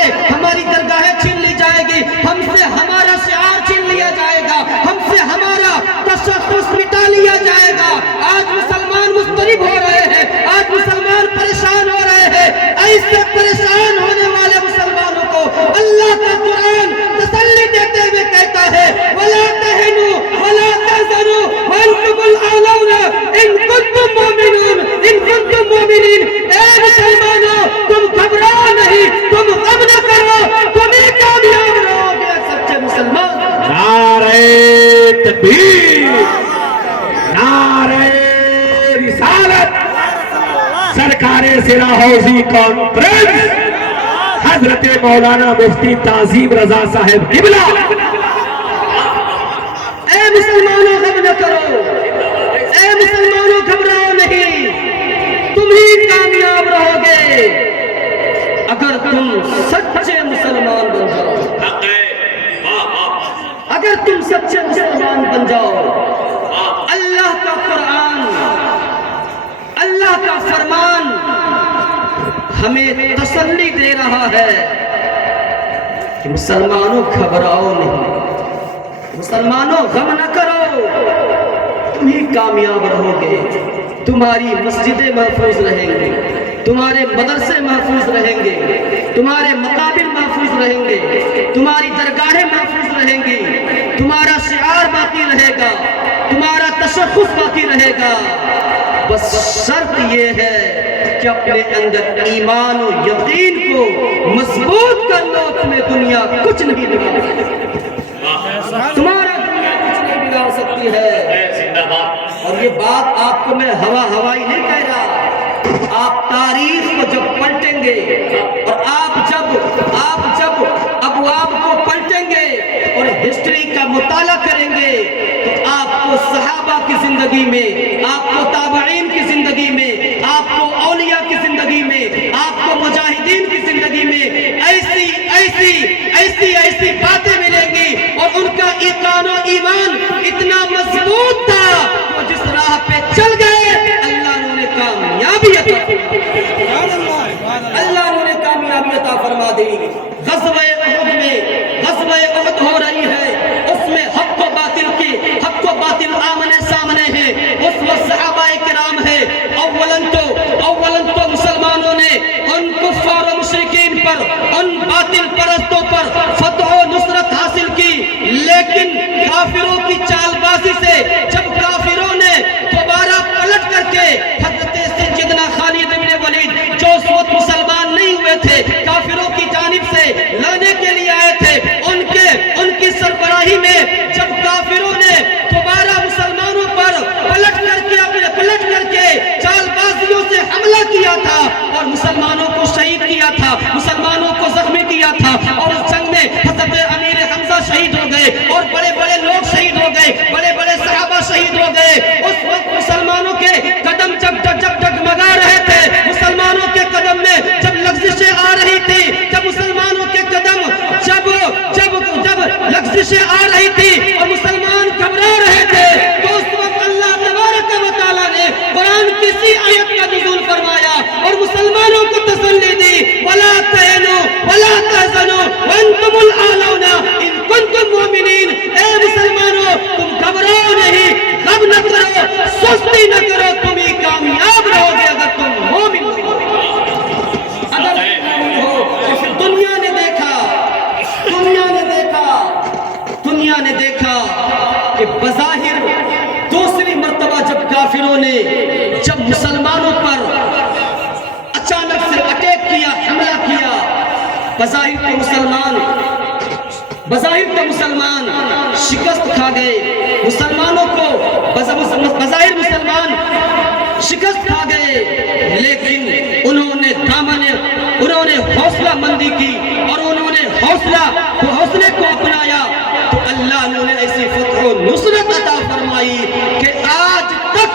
سے ہماری درگاہیں چھین لی جائے گی، ہم سے ہمارا شعار چھین لیا جائے گا، ہم سے ہمارا تشخص مٹا لیا جائے گا۔ آج مسلمان مضطرب ہو رہے ہیں، آج مسلمان پریشان ہو رہے ہیں۔ ایسے پریشان ہونے والے مسلمانوں کو اللہ کا قرآن تسلی دیتے ہوئے کہتا ہے وَلَا تَهِنُوا وَلَا تَحْزَنُوا وَأَنْتُمُ الْأَعْلَوْنَ إِن كُنتُم مُّؤْمِنِينَ إِن كُنتُم مُّؤْمِنِينَ۔ اے مسلمانوں، تم گھبراؤ نہیں، تم غم نہ کرو، تم ہی کامیاب رہو گے سچے مسلمان۔ نعرہ تکبیر، نعرہ رسالت، سرکار سرا حوضی کانفرنس، حضرت مولانا مفتی تعظیم رضا صاحب قبلہ۔ اے مسلمانوں غم نہ کرو، اے مسلمانوں گھبراؤ نہیں، تم ہی کامیاب رہو گے اگر تم سچے مسلمان بن جاؤ، اگر تم سچے مسلمان بن جاؤ۔ اللہ کا قرآن، اللہ کا فرمان ہمیں تسلی دے رہا ہے کہ مسلمانوں گھبراؤ نہیں، مسلمانوں غم نہ کرو، تم ہی کامیاب رہو گے۔ تمہاری مسجدیں محفوظ رہیں گے، تمہارے مدرسے محفوظ رہیں گے، تمہارے مقابر محفوظ رہیں گے، تمہاری درگاہیں محفوظ رہیں گی، تمہارا شعار باقی رہے گا، تمہارا تشخص باقی رہے گا۔ بس شرط یہ ہے کہ اپنے اندر ایمان و یقین کو مضبوط کر لو، تمہیں دنیا کچھ نہیں بگاڑ سکتی، تمہارا دنیا کچھ نہیں بگاڑ سکتی ہے۔ اور یہ بات آپ کو میں ہوائی نہیں کہہ رہا، آپ تاریخ کو جب پلٹیں گے اور آپ جب ابواب کو پلٹیں گے اور ہسٹری کا مطالعہ کریں گے تو آپ کو صحابہ کی زندگی میں، آپ کو تابعین کی زندگی میں، آپ کو اولیاء کی زندگی میں، آپ کو مجاہدین کی زندگی میں ایسی باتیں ملیں گی، اور ان کا ایمان و ایمان اتنا مضبوط تھا کہ جس راہ پہ چل گئے اللہ نے انہیں کامیابی عطا فرما دی۔ غزوہ احد ہو رہی ہے، اس میں حق و باطل آمنے سامنے ہیں، اس وقت صحابہ کرام ہیں۔ اولاً تو مسلمانوں نے ان کفار و مشرکین پر، ان باطل پرستوں پر فتح و نصرت حاصل کی، لیکن کافروں کی چال بازی سے جب کافروں نے دوبارہ پلٹ کر کے حضرت سیدنا خالد بن ولید جو اس وقت مسلمان نہیں ہوئے تھے، کافروں کی جانب سے لڑنے کے لیے آئے تھے، ان کی سربراہی میں جب کافروں نے دوبارہ مسلمانوں پر پلٹ کر کے چال بازیوں سے حملہ کیا تھا اور مسلمانوں کو شہید کیا تھا، مسلمانوں کو زخمی کیا تھا، اور اس جنگ میں حضرت امیر حمزہ شہید ہو گئے اور بڑے بڑے لوگ شہید ہو گئے، بڑے بڑے صحابہ شہید ہو گئے۔ اس وقت مسلمانوں کے قدم جب ڈگمگا رہے تھے، مسلمانوں کے قدم میں جب لغزشیں آ رہی تھی، جب مسلمانوں کے قدم جب لغزشیں آ رہی تھی اور مسلمان گھبرا رہے تھے، تو اس وقت اللہ تبارک و تعالیٰ نے قرآن کی سی آیت کا نزول فرمایا اور مسلمانوں کو تسلی دی وَلَا تَهِنُوا وَلَا تَحْزَنُوا وَأَنْتُمُ الْأَعْلَوْنَ إِن كُنتُم مُّؤْمِنِينَ۔ اے مسلمانوں، تم گھبراؤ نہیں، غم نہ کرو، سستی نہ کرو، تم ہی کامیاب رہو گے اگر تم مومن ہو۔ اگر تم ہو تو پھر دنیا نے دیکھا کہ بظاہر دوسری مرتبہ جب کافروں نے جب مسلمانوں پر اچانک سے اٹیک کیا، حملہ کیا، بظاہر تو مسلمان شکست کھا گئے، مسلمانوں کو بظاہر مسلمان شکست کھا گئے، لیکن انہوں نے حوصلہ مندی کی اور انہوں نے حوصلے کو اپنایا، تو اللہ نے انہیں ایسی فتح و نصرت عطا فرمائی کہ آج تک